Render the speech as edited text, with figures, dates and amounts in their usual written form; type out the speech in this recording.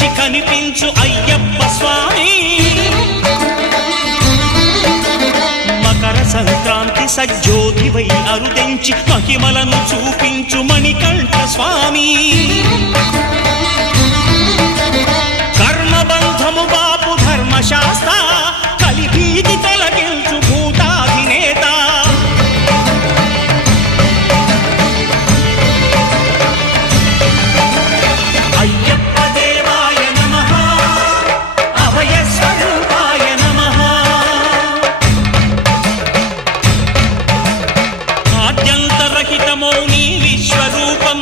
మించి కనిపించు అయ్యప్ప స్వామి మకర సంక్రాంతి సజ్జోతివై అరుదెంచి మహిమలను చూపించు మణికంఠ స్వామి కర్మబంధము బాపు ధర్మశాస్త్ర కలిభీతి తొలగించు భూతాధినేత అయ్యప్ప దేవాయ నమః అభయ స్వరూపాయ నమః ఆద్యంతరహితమౌ నీ విశ్వరూపం